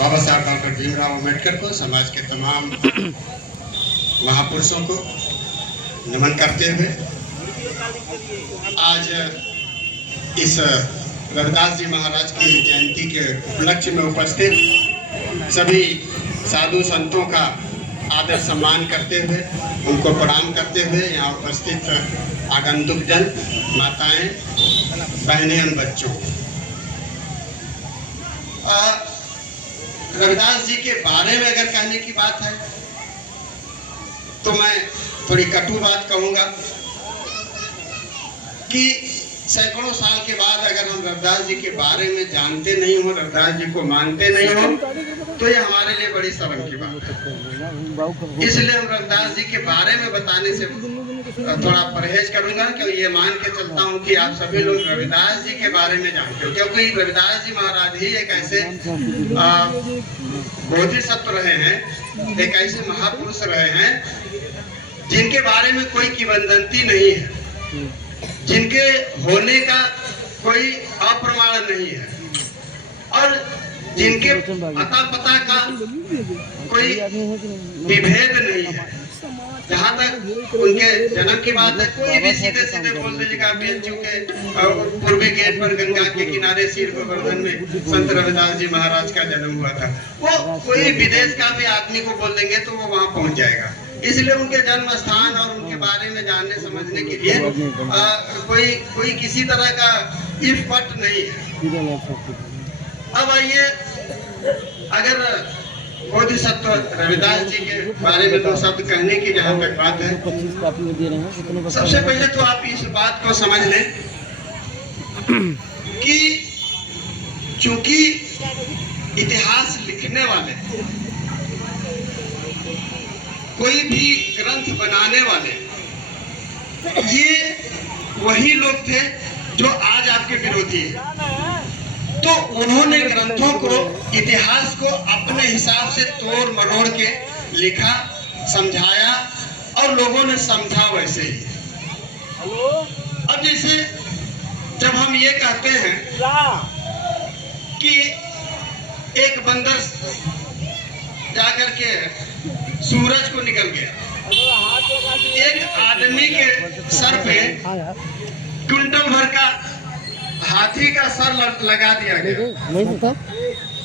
बाबा साहब डॉक्टर भीमराव अम्बेडकर को, समाज के तमाम महापुरुषों को नमन करते हुए आज इस रविदास जी महाराज की जयंती के उपलक्ष्य में उपस्थित सभी साधु संतों का आदर सम्मान करते हुए, उनको प्रणाम करते हुए यहाँ उपस्थित आगंतुक जन, माताएं, बहनें और बच्चों, रविदास जी के बारे में अगर कहने की बात है तो मैं थोड़ी कटु बात कहूंगा कि सैकड़ों साल के बाद अगर हम रविदास जी के बारे में जानते नहीं हो, रविदास जी को मानते नहीं हो, तो ये हमारे लिए बड़ी शर्म की बात है। इसलिए हम रविदास जी के बारे में बताने से थोड़ा परहेज करूंगा, क्योंकि ये मान के चलता हूँ कि आप सभी लोग रविदास जी के बारे में जानते हो, क्योंकि रविदास जी महाराज ही एक ऐसे बोधिसत्व रहे हैं, एक ऐसे महापुरुष रहे हैं जिनके बारे में कोई किंवदंती नहीं है, जिनके होने का कोई अप्रमाण नहीं है और जिनके अता पता का कोई विभेद नहीं है। जहाँ तक उनके जन्म की बात है, कोई भी सीधे सीधे बोल दीजिएगा बेंचू के पूर्वी गेट पर गंगा के किनारे सिर गोवर्धन में संत रविदास जी महाराज का जन्म हुआ था, वो कोई विदेश का भी आदमी को बोल देंगे तो वो वहाँ पहुँच जाएगा। इसलिए उनके जन्म स्थान और उनके बारे में जानने समझने के लिए कोई किसी तरह का इफ बट नहीं है। अब आइए, अगर बोधिसत्व रविदास जी के बारे में दो शब्द कहने की जहाँ तक बात है, सबसे पहले तो आप इस बात को समझ लें कि चूंकि इतिहास लिखने वाले, कोई भी ग्रंथ बनाने वाले, ये वही लोग थे जो आज आपके विरोधी हैं। तो उन्होंने ग्रंथों को, इतिहास को अपने हिसाब से तोड़ मरोड़ के लिखा, समझाया और लोगों ने समझा वैसे ही। अब जैसे जब हम ये कहते हैं कि एक बंदर जाकर के सूरज को निकल गया, एक आदमी के सर पे क्विंटल भर का हाथी का सर लगा दिया गया।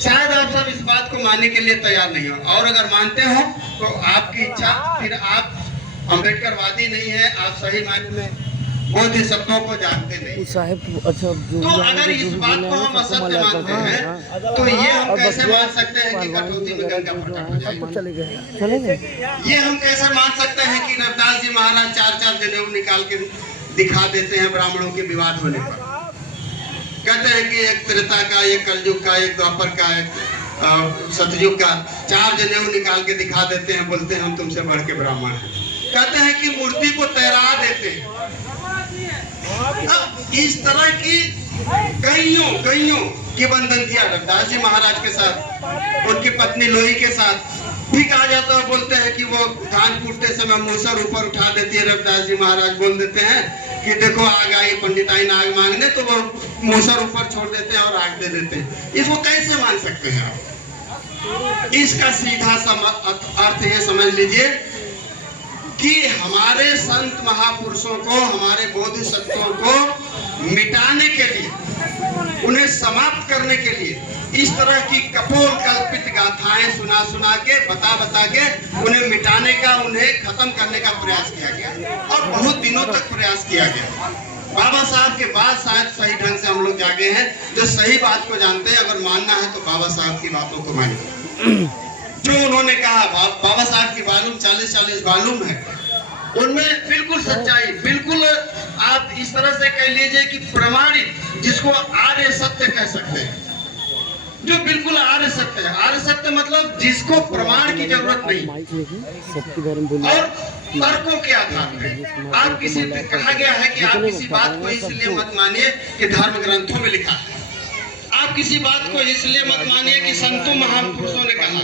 शायद आप सब इस बात को मानने के लिए तैयार नहीं हो, और अगर मानते हो तो आपकी इच्छा, फिर आप अम्बेडकरवादी नहीं है, आप सही मायने में बोधिसत्वों को जानते नहीं। अच्छा, तो अगर इस बात को हम असत्य मानते हैं तो ये हम कैसे मान सकते हैं कि कटौती में गंगा प्रकट हो जाएगी? ये हम कैसे मान सकते हैं कि रविदास जी महाराज 4-4 जनेऊ निकाल के दिखा देते हैं ब्राह्मणों के विवाद होने पर? कहते हैं कि एक त्रेता का, एक कलयुग का, एक द्वापर का, एक सतयुग का 4 जनेऊ निकाल के दिखा देते हैं, बोलते हैं हम तुमसे बढ़ के ब्राह्मण हैं। कहते हैं कि मूर्ति को तैरा देते हैं। इस तरह की कईयों की बंधनतियां रविदास जी महाराज के साथ, उनकी पत्नी लोही के साथ भी कहा जाता है। बोलते हैं कि वो धान कूटते समय मूसर ऊपर उठा देती है, रविदास जी महाराज बोल देते हैं कि देखो आग आई पंडिताई नाग मांगने, तो वो मूसर ऊपर छोड़ देते हैं और आग दे देते हैं। इसको कैसे मान सकते हैं आप? इसका सीधा अर्थ ये समझ लीजिए कि हमारे संत महापुरुषों को, हमारे बोधिसत्वों को मिटाने के लिए, उन्हें समाप्त करने के लिए इस तरह की कपोल कल्पित गाथाएं सुना के, बता के उन्हें मिटाने का, उन्हें खत्म करने का प्रयास किया गया और बहुत दिनों तक प्रयास किया गया। बाबा साहब के बाद शायद सही ढंग से हम लोग जागे हैं, जो सही बात को जानते हैं। अगर मानना है तो बाबा साहब की बातों को मानिए। जो उन्होंने कहा, बाबा साहब की मालूम 40-40 मालूम है, उनमें बिल्कुल सच्चाई, बिल्कुल आप इस तरह से कह लीजिए कि प्रमाणित, जिसको आर्य सत्य कह सकते हैं, जो बिल्कुल आर्य सत्य है। आर्य सत्य मतलब जिसको प्रमाण की जरूरत नहीं और तर्कों के आधार पे आप किसी, कहा गया है कि आप किसी बात को इसलिए मत मानिए कि धर्म ग्रंथों में लिखा है, आप किसी बात को इसलिए मत मानिए कि संतों महापुरुषों ने कहा,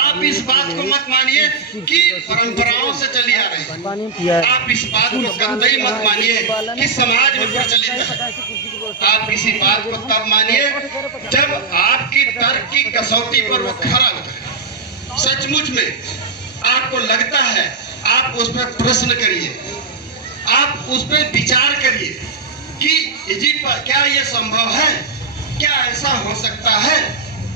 आप इस बात को मत मानिए कि परंपराओं से चली आ रही, आप इस बात को कतई मत मानिए कि समाज में प्रचलित है। आप किसी बात को तब मानिए जब आपकी तर्क की कसौटी पर वो खरा उतरे। सचमुच में आपको लगता है, आप उस पर प्रश्न करिए, आप उस पर विचार करिए कि क्या ये संभव है, क्या ऐसा हो सकता है,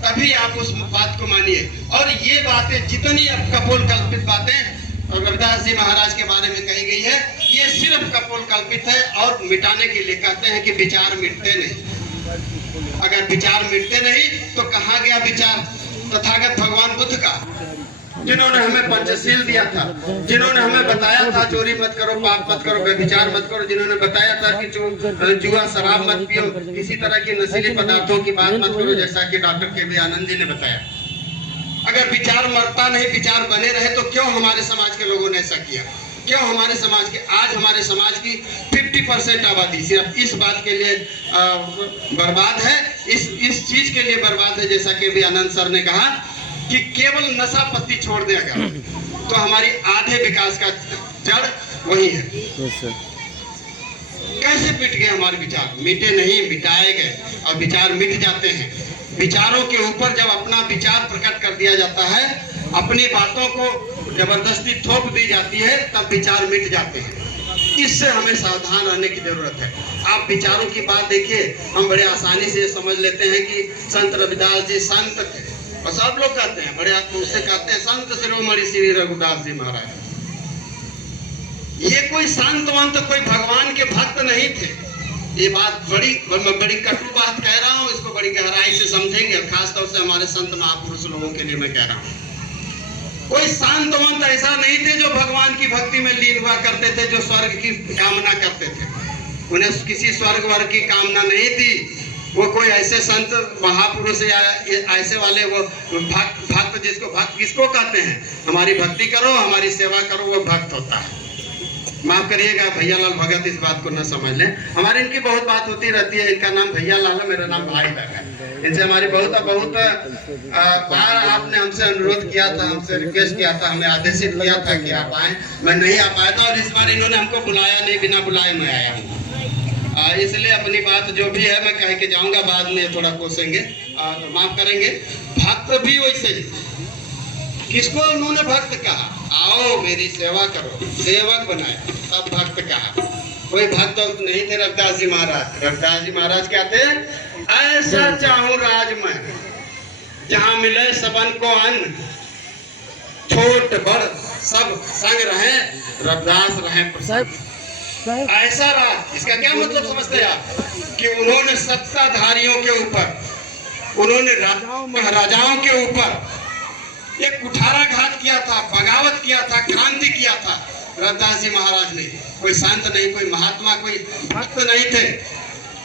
तभी आप उस बात को मानिए। और ये बातें जितनी अब कपोल कल्पित बातें रविदास जी महाराज के बारे में कही गई है, ये सिर्फ कपोल कल्पित है और मिटाने के लिए कहते हैं कि विचार मिटते नहीं। अगर विचार मिटते नहीं तो कहाँ गया विचार? तथागत भगवान बुद्ध का, जिन्होंने हमें पंचशील दिया था, जिन्होंने हमें बताया था चोरी मत करो, पाप मत करो, व्यभिचार मत करो, जिन्होंने बताया था कि जुआ शराब मत पियो, किसी तरह की नशीली पदार्थों की बात मत करो, जैसा कि डॉक्टर के बी आनंद जी ने बताया। अगर विचार मरता नहीं, विचार बने रहे, तो क्यों हमारे समाज के लोगों ने ऐसा किया? क्यों हमारे समाज के, आज हमारे समाज की 50% आबादी सिर्फ इस बात के लिए बर्बाद है, इस चीज के लिए बर्बाद है, जैसा कि भी आनंद सर ने कहा कि केवल नशा पत्ती छोड़ दे अगर, तो हमारी आधे विकास का जड़ वही है। कैसे मिट गए हमारे विचार? मिटे नहीं, मिटाए गए। और विचार मिट जाते हैं। विचारों के ऊपर जब अपना विचार प्रकट कर दिया जाता है, अपनी बातों को जबरदस्ती थोप दी जाती है, तब विचार मिट जाते हैं। इससे हमें सावधान रहने की जरूरत है। आप विचारों की बात देखिए, हम बड़े आसानी से समझ लेते हैं कि संत रविदास जी संत थे, और सब लोग कहते हैं, बड़े उससे कहते हैं संत शिरोमणि श्री रघुदास जी महाराज। ये कोई संत वंत, कोई भगवान के भक्त नहीं थे। ये बात बड़ी कटु बात कह रहा हूँ, इसको बड़ी गहराई से समझेंगे, खासतौर से हमारे संत महापुरुष लोगों के लिए मैं कह रहा हूँ। कोई शांतवंत ऐसा नहीं थे जो भगवान की भक्ति में लीन हुआ करते थे, जो स्वर्ग की कामना करते थे। उन्हें किसी स्वर्ग वर्ग की कामना नहीं थी। वो कोई ऐसे संत महापुरुष या ऐसे वाले वो भक्त जिसको भक्त किसको कहते हैं? हमारी भक्ति करो, हमारी सेवा करो, वो भक्त होता है। माफ करिएगा भैया लाल भगत इस बात को न समझ लें। हमारी इनकी बहुत बात होती रहती है। इनका नाम भैया लाल है, मेरा नाम भाई लाल है। इनसे हमारी बहुत बार आपने हमसे अनुरोध किया था, हमसे रिक्वेस्ट किया था, हमें आदेशित किया था कि आप आए। मैं नहीं आ पाया था, और इस बार इन्होंने हमको बुलाया नहीं, बिना बुलाए मैं आया हूँ। इसलिए अपनी बात जो भी है मैं कह के जाऊंगा, बाद में थोड़ा कोसेंगे, माफ करेंगे। भक्त भी वैसे ही, किसको उन्होंने भक्त कहा? आओ मेरी सेवा करो, सेवक बनाए, तब भक्त कहा। कोई भक्त नहीं थे रविदास जी महाराज। रविदास जी महाराज क्या थे? ऐसा चाहूं राज में जहां मिले सबन को अन्न, छोट बड़ सब संग रहे, रविदास रहे। ऐसा राज, इसका क्या मतलब समझते हैं आप? कि उन्होंने सत्ताधारियों के ऊपर, उन्होंने राजाओं के ऊपर एक कुठाराघात किया था, बगावत किया था, क्रांति किया था रविदास जी महाराज ने। कोई संत नहीं, कोई महात्मा, कोई भक्त नहीं थे,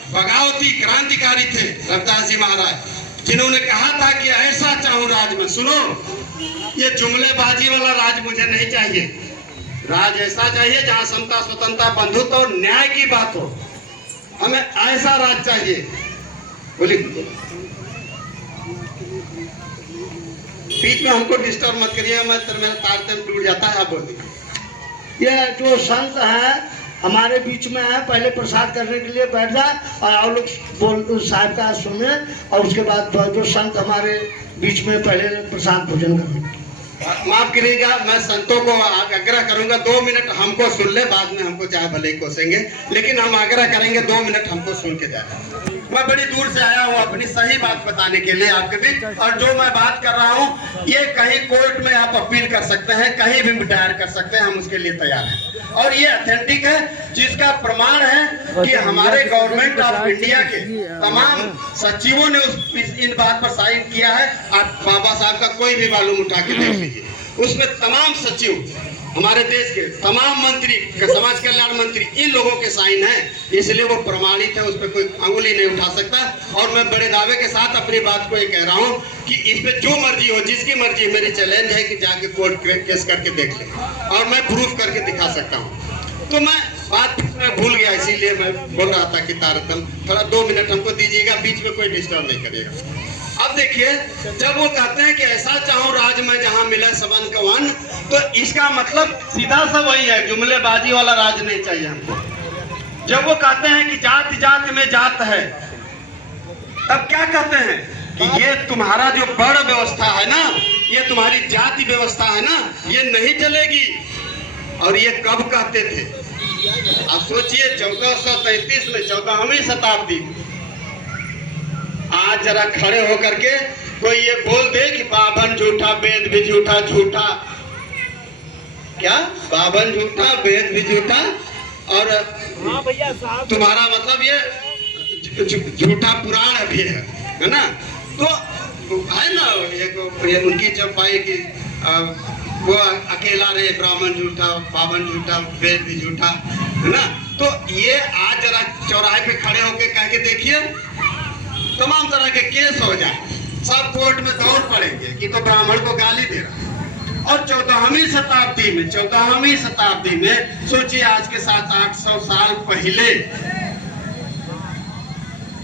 बगावती क्रांतिकारी थे रविदास जी महाराज, जिन्होंने कहा था कि ऐसा चाहूं राज में। सुनो, ये जुमलेबाजी वाला राज मुझे नहीं चाहिए। राज ऐसा चाहिए जहां समता, स्वतंत्रता, बंधुत्व और न्याय की बात हो। हमें ऐसा राज चाहिए। बोलिए, बीच में हमको डिस्टर्ब मत करिए, मेरा तारतम्य टूट जाता है। आप बोलिए। ये जो संत है हमारे बीच में है, पहले प्रसाद करने के लिए बैठ जाए और आप लोग बोल साहब का सुने, और उसके बाद जो संत हमारे बीच में पहले प्रसाद भोजन करें। माफ करिएगा, मैं संतों को आग्रह करूंगा 2 मिनट हमको सुन ले, बाद में हमको चाहे भले ही कोसेंगे, लेकिन हम आग्रह करेंगे 2 मिनट हमको सुन के जाए। मैं बड़ी दूर से आया हूँ अपनी सही बात बताने के लिए आपके बीच, और जो मैं बात कर रहा हूँ ये कहीं कोर्ट में आप अपील कर सकते हैं, कहीं भी दायर कर सकते हैं, हम उसके लिए तैयार हैं। और ये ऑथेंटिक है, जिसका प्रमाण है कि हमारे गवर्नमेंट ऑफ इंडिया के तमाम सचिवों ने इन बात पर साइन किया है। आप बाबा साहब का कोई भी मालूम उठा के देख लीजिए, उसमें तमाम सचिव, हमारे देश के तमाम मंत्री, समाज कल्याण मंत्री, इन लोगों के साइन है, इसलिए वो प्रमाणित है, उस पर कोई अंगुली नहीं उठा सकता। और मैं बड़े दावे के साथ अपनी बात को ये कह रहा हूँ कि इस पे जो मर्जी हो, जिसकी मर्जी, मेरी चैलेंज है कि जाके कोर्ट केस करके देख ले, और मैं प्रूफ करके दिखा सकता हूँ। तो मैं बात में भूल गया, इसीलिए मैं बोल रहा था कि तारतम्य थोड़ा 2 मिनट हमको दीजिएगा, बीच में कोई डिस्टर्ब नहीं करिएगा। अब देखिए, जब वो कहते हैं कि ऐसा चाहूं राज में जहां मिले सबन को अन्न, तो इसका मतलब सीधा सा वही है, जुमलेबाजी वाला राज नहीं चाहिए हमको। जब वो कहते हैं कि जात जात में जात है, तब क्या कहते हैं? कि ये तुम्हारा जो बड़ व्यवस्था है ना, ये तुम्हारी जाति व्यवस्था है ना, ये नहीं चलेगी। और ये कब कहते थे? आप सोचिए 1433 में, 14वीं शताब्दी। आज जरा खड़े होकर के कोई ये बोल दे कि बावन झूठा, वेद भी झूठा, झूठा क्या बावन झूठा, वेद भी झूठा, और तुम्हारा मतलब ये झूठा पुराण भी है ना? तो है ना, एक उनकी जब पाई कि वो अकेला रहे, ब्राह्मण झूठा, बावन झूठा, वेद भी झूठा, है ना? तो ये आज जरा चौराहे पे खड़े होके कह के देखिए, तमाम तरह के केस हो जाए, सब कोर्ट में दौड़ पड़ेंगे कि तो ब्राह्मण को गाली दे रहा। और 14वीं शताब्दी में सोचिए, आज के 700-800 साल पहले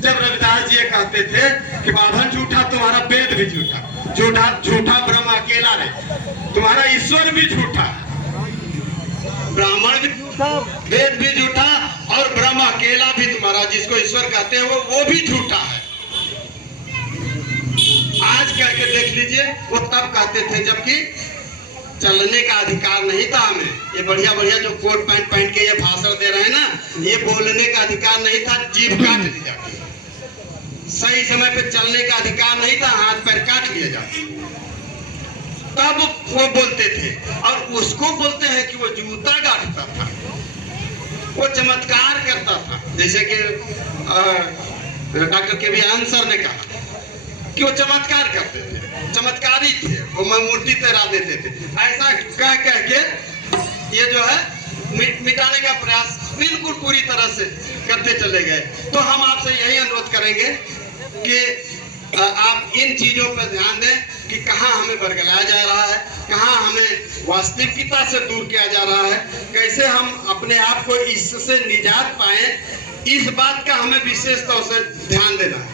जब रविदास जी कहते थे कि बावन झूठा, तुम्हारा वेद भी झूठा, झूठा झूठा ब्रह्म अकेला रहे, तुम्हारा ईश्वर भी झूठा, ब्राह्मण भी झूठा, वेद भी झूठा, और ब्रह्म अकेला भी तुम्हारा जिसको ईश्वर कहते हैं वो भी झूठा है। आज कह के देख लीजिए, वो तब कहते थे जबकि चलने का अधिकार नहीं था हमें। ये बढ़िया बढ़िया जो कोट पैंट पहन के ये भाषण दे रहे हैं ना, ये बोलने का अधिकार नहीं था, जीभ काट ली जाती, सही समय पे चलने का अधिकार नहीं था, हाथ पैर काट लिया जाता। तब वो बोलते थे, और उसको बोलते हैं कि वो जूता गाड़ता था, वो चमत्कार करता था। जैसे कि डॉक्टर के.वी. सर ने कहा कि वो चमत्कार करते थे, चमत्कारी थे, वो मूर्ति तैरा देते थे। ऐसा कह के ये जो है मिटाने का प्रयास बिल्कुल पूरी तरह से करते चले गए। तो हम आपसे यही अनुरोध करेंगे कि आप इन चीजों पर ध्यान दें कि कहाँ हमें बरगलाया जा रहा है, कहाँ हमें वास्तविकता से दूर किया जा रहा है, कैसे हम अपने आप को इससे निजात पाए, इस बात का हमें विशेष तौर से ध्यान देना है।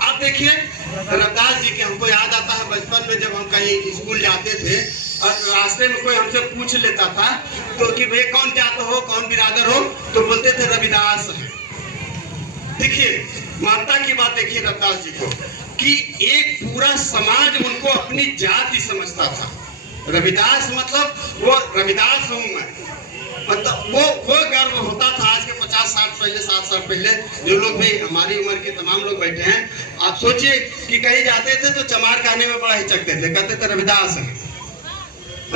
आप देखिए, रविदास जी के हमको याद आता है बचपन में जब हम कहीं स्कूल जाते थे और रास्ते में कोई हमसे पूछ लेता था तो कि भाई कौन जात हो, कौन बिरादर हो, तो बोलते थे रविदास है। देखिए माता की बात देखिए रविदास जी को, कि एक पूरा समाज उनको अपनी जाति समझता था। रविदास मतलब वो रविदास हूँ मैं, मतलब वो गर्व होता था। आज के 50-60 साल पहले जो लोग भी हमारी उम्र के तमाम लोग बैठे हैं, आप सोचिए कि कहीं जाते थे तो चमार खाने में बड़ा हिचकते थे, कहते थे रविदास है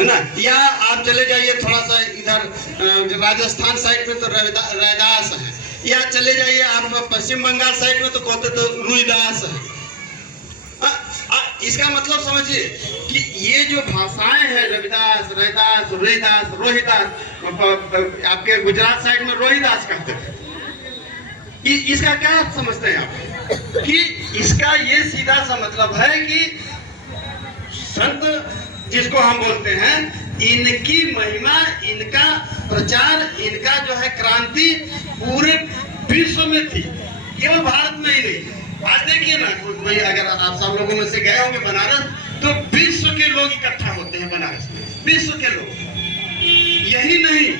ना। या आप चले जाइए थोड़ा सा इधर राजस्थान साइड में तो रविदास है, या चले जाइए आप पश्चिम बंगाल साइड में तो कहते तो रुईदास है। इसका मतलब समझिए कि ये जो भाषाएं हैं, रविदास, रैदास, रोहिदास, रोहिदास, आपके गुजरात साइड में रोहिदास कहते हैं। इसका क्या समझते हैं आप? कि इसका ये सीधा सा मतलब है कि संत जिसको हम बोलते हैं, इनकी महिमा, इनका प्रचार, इनका जो है क्रांति पूरे विश्व में थी, केवल भारत में ही नहीं। आज देखिए ना, कोई अगर आप सब लोगों में से गए होंगे बनारस, तो विश्व के लोग इकट्ठा होते हैं बनारस में, विश्व के लोग। यही नहीं,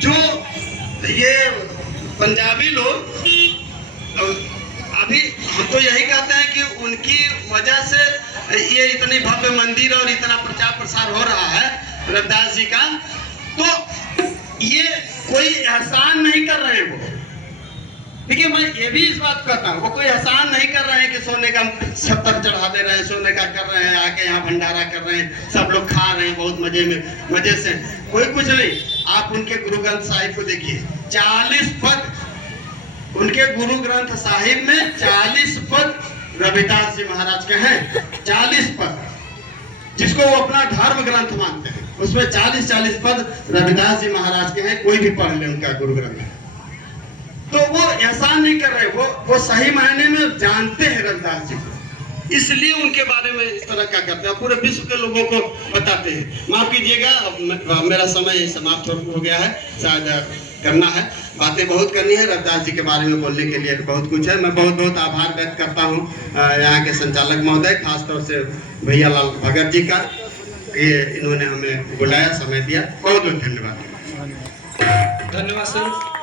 जो ये पंजाबी लोग, अभी हम तो यही कहते हैं कि उनकी वजह से ये इतनी भव्य मंदिर और इतना प्रचार प्रसार हो रहा है रविदास जी का। तो ये कोई एहसान नहीं कर रहे हैं वो। देखिए मैं ये भी इस बात कहता हूँ, वो कोई एहसान नहीं कर रहे हैं कि सोने का 70 चढ़ा दे रहे हैं, सोने का कर रहे हैं, आके यहाँ भंडारा कर रहे हैं, सब लोग खा रहे हैं बहुत मजे से, कोई कुछ नहीं। आप उनके गुरु ग्रंथ साहिब को देखिए, 40 पद उनके गुरु ग्रंथ साहिब में 40 पद रविदास जी महाराज के हैं। 40 पद जिसको वो अपना धर्म ग्रंथ मानते हैं, उसमें 40 पद रविदास जी महाराज के हैं। कोई भी पढ़ ले उनका गुरु ग्रंथ। तो वो एहसान नहीं कर रहे, वो सही मायने में जानते हैं रविदास जी को, इसलिए उनके बारे में इस तरह का करते हैं, पूरे विश्व के लोगों को बताते हैं। माफ कीजिएगा, अब मेरा समय समाप्त हो गया है, शायद करना है, बातें बहुत करनी है। रविदास जी के बारे में बोलने के लिए बहुत कुछ है। मैं बहुत बहुत आभार व्यक्त करता हूँ यहाँ के संचालक महोदय, खासतौर से भैया लाल भगत जी का, ये इन्होंने हमें बुलाया, समय दिया, बहुत बहुत धन्यवाद। धन्यवाद सर।